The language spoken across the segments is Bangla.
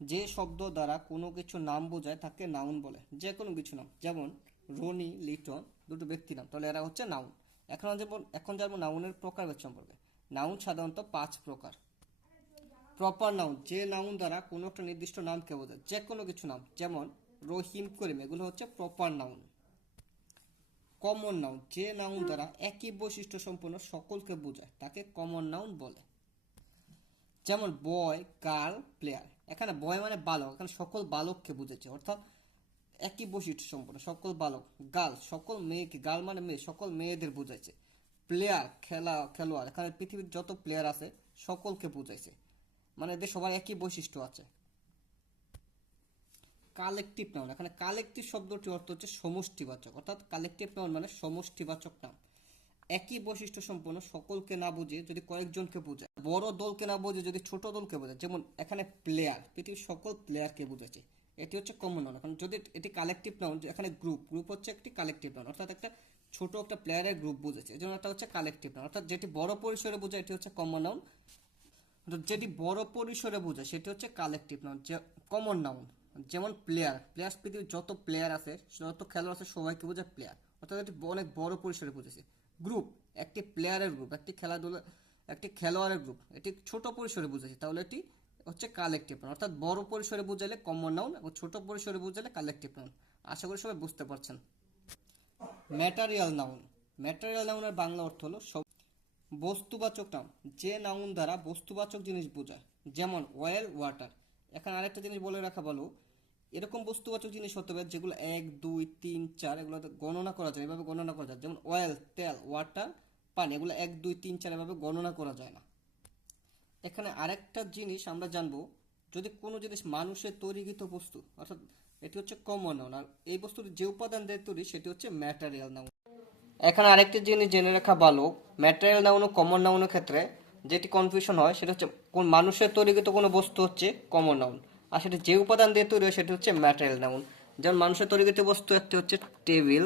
যে শব্দ দ্বারা কোনো কিছু নাম বোঝায় তাকে নাউন বলে, যে কোনো কিছু নাম। যেমন রনি, লিটন দুটো ব্যক্তি নাম, তাহলে এরা হচ্ছে নাউন। এখন জানবো নাউনের প্রকারভেদ সম্পর্কে। নাউন সাধারণত 5 প্রকার। প্রপার নাউন, যে নাউন দ্বারা কোনো একটা নির্দিষ্ট নামকে বোঝায়, যে কোনো কিছু নাম। যেমন রহিম, করিম, এগুলো হচ্ছে প্রপার নাউন। কমন নাউন, যে নাউন দ্বারা একই বৈশিষ্ট্য সম্পন্ন সকলকে বোঝায় তাকে কমন নাউন বলে। যেমন বয়, গার্ল, প্লেয়ার। এখানে বয় মানে বালক, এখানে সকল বালককে বুঝেছে, অর্থাৎ একই বৈশিষ্ট্য সম্পন্ন সকল বালক। গার্ল, সকল মেয়েকে, গার্ল মানে মেয়ে, সকল মেয়েদের বুঝাইছে। প্লেয়ার, খেলোয়াড়, এখানে পৃথিবীর যত প্লেয়ার আছে সকলকে বুঝাইছে, মানে এদের সবার একই বৈশিষ্ট্য আছে। কালেকটিভ নাউন, এখানে কালেকটিভ শব্দটির অর্থ হচ্ছে সমষ্টিবাচক, অর্থাৎ কালেকটিভ নাউন মানে সমষ্টিবাচক নাম। একই বৈশিষ্ট্য সম্পন্ন সকলকে না বুঝিয়ে যদি কয়েকজনকে বোঝায়, বড় দলকে না বুঝিয়ে যদি ছোট দলকে বোঝায়। যেমন এখানে প্লেয়ার, পৃথিবীর সকল প্লেয়ারকে বুঝাচ্ছে, এটি হচ্ছে কমন নাউন। এখন যদি এটি কালেকটিভ নাউন, এখানে গ্রুপ হচ্ছে একটি কালেকটিভ নাউন, অর্থাৎ একটা ছোট একটা প্লেয়ারের গ্রুপ বুঝেছে, এই জন্য এটা হচ্ছে কালেকটিভ নাউন। অর্থাৎ যেটি বড় পরিসরে বোঝায় এটি হচ্ছে কমন নাউন, যেটি বড় পরিসরে বোঝায় সেটি হচ্ছে কালেকটিভ নাউন, যে কমন নাউন। যেমন প্লেয়ার পৃথিবীর যত প্লেয়ার আছে, যত খেলোয়াড় আছে সবাইকে বোঝায় প্লেয়ার, অর্থাৎ এটি অনেক বড় পরিসরে বুঝেছে। গ্রুপ, একটি প্লেয়ারের গ্রুপ, একটি খেলোয়াড়ের গ্রুপ, এটি ছোট পরিসরে বুঝেছে, তাহলে এটি হচ্ছে কালেকটিভ নাউন। অর্থাৎ বড় পরিসরে বুঝাইলে কমন নাউন এবং ছোট পরিসরে বুঝাইলে কালেকটিভ নাউন। আশা করি সবাই বুঝতে পারছেন। ম্যাটারিয়াল নাউন, ম্যাটারিয়াল নাউনের বাংলা অর্থ হলো বস্তুবাচক নাউন, যে নাউন দ্বারা বস্তুবাচক জিনিস বোঝায়। যেমন অয়েল, ওয়াটার। এখানে আরেকটা জিনিস বলে রাখা ভালো, এরকম বস্তুবাচক জিনিস হতে পারে যেগুলো 1, 2, 3, 4 এগুলো গণনা করা যায়, এভাবে গণনা করা যায়। যেমন অয়েল, তেল, ওয়াটার, পানি, এগুলো 1, 2, 3, 4 এভাবে গণনা করা যায় না। এখানে আরেকটা জিনিস আমরা জানবো, যদি কোনো জিনিস মানুষের তৈরিকৃত বস্তু, অর্থাৎ এটি হচ্ছে কমন নাউন, আর এই বস্তুর যে উপাদান দিয়ে তৈরি সেটি হচ্ছে ম্যাটেরিয়াল নাউন। এখানে আরেকটি জিনিস জেনে রাখা ভালো, ম্যাটেরিয়াল নাউন ও কমন নাউনের ক্ষেত্রে যেটি কনফিউশন হয় সেটা হচ্ছে কোন মানুষের তৈরিকৃত কোনো বস্তু হচ্ছে কমন নাউন, আর সেটা যে উপাদান দিয়ে তৈরি হয় সেটি হচ্ছে ম্যাটেরিয়াল নাউন। যেমন মানুষের তৈরিকৃত বস্তু একটি হচ্ছে টেবিল,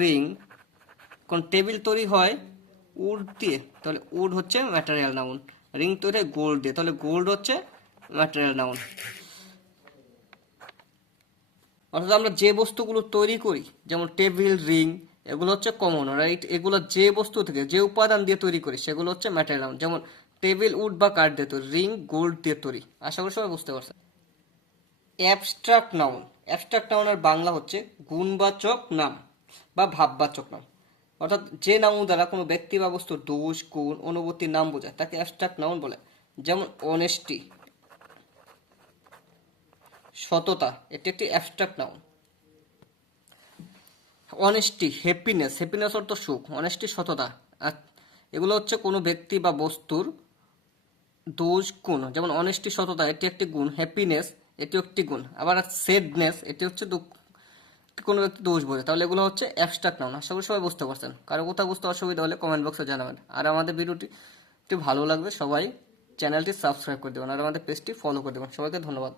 রিং। কোন টেবিল তৈরি হয় উড দিয়ে, তাহলে উড হচ্ছে ম্যাটেরিয়াল নাউন। রিং তৈরি হয় গোল্ড দিয়ে, তাহলে গোল্ড হচ্ছে ম্যাটেরিয়াল নাউন। অর্থাৎ আমরা যে বস্তুগুলো তৈরি করি, যেমন টেবিল, রিং, এগুলো হচ্ছে কমন, রাইট? এগুলো যে বস্তু থেকে, যে উপাদান দিয়ে তৈরি করি সেগুলো হচ্ছে ম্যাটেরিয়াল নাউন। যেমন টেবিল উড বা কাঠ দিয়ে তৈরি, রিং গোল্ড দিয়ে তৈরি। আশা করি সবাই বুঝতে পারছেন। অ্যাবস্ট্রাক্ট নাউন, অ্যাবস্ট্রাক্ট নাউনের বাংলা হচ্ছে গুণবাচক নাম বা ভাববাচক নাম। অর্থাৎ যে নাউন দ্বারা কোনো ব্যক্তি বা বস্তুর দোষ, গুণ, অনুভূতির নাম বোঝায় তাকে অ্যাবস্ট্রাক্ট নাউন বলে। যেমন অনেস্টি, সততা, এটি একটি abstract noun. Honesty, happiness, happiness অর্থ সুখ, অনেস্টি সততা। আর এগুলো হচ্ছে কোনো ব্যক্তি বা বস্তুর দোষ, গুণ। যেমন অনেস্টি, সততা, এটি একটি গুণ। হ্যাপিনেস, এটি একটি গুণ। আবার স্যাডনেস, এটি হচ্ছে দুঃখ, কোনো ব্যক্তি দোষ বোঝে। তাহলে এগুলো হচ্ছে অ্যাবস্ট্রাক্ট নাউন। আশা করি সবাই বুঝতে পারছেন। কারো কোথাও বুঝতে অসুবিধা হলে কমেন্ট বক্সে জানাবেন। আর আমাদের ভিডিওটি ভালো লাগবে সবাই চ্যানেলটি সাবস্ক্রাইব করে দেবেন আর আমাদের পেজটি ফলো করে দেবেন। সবাইকে ধন্যবাদ।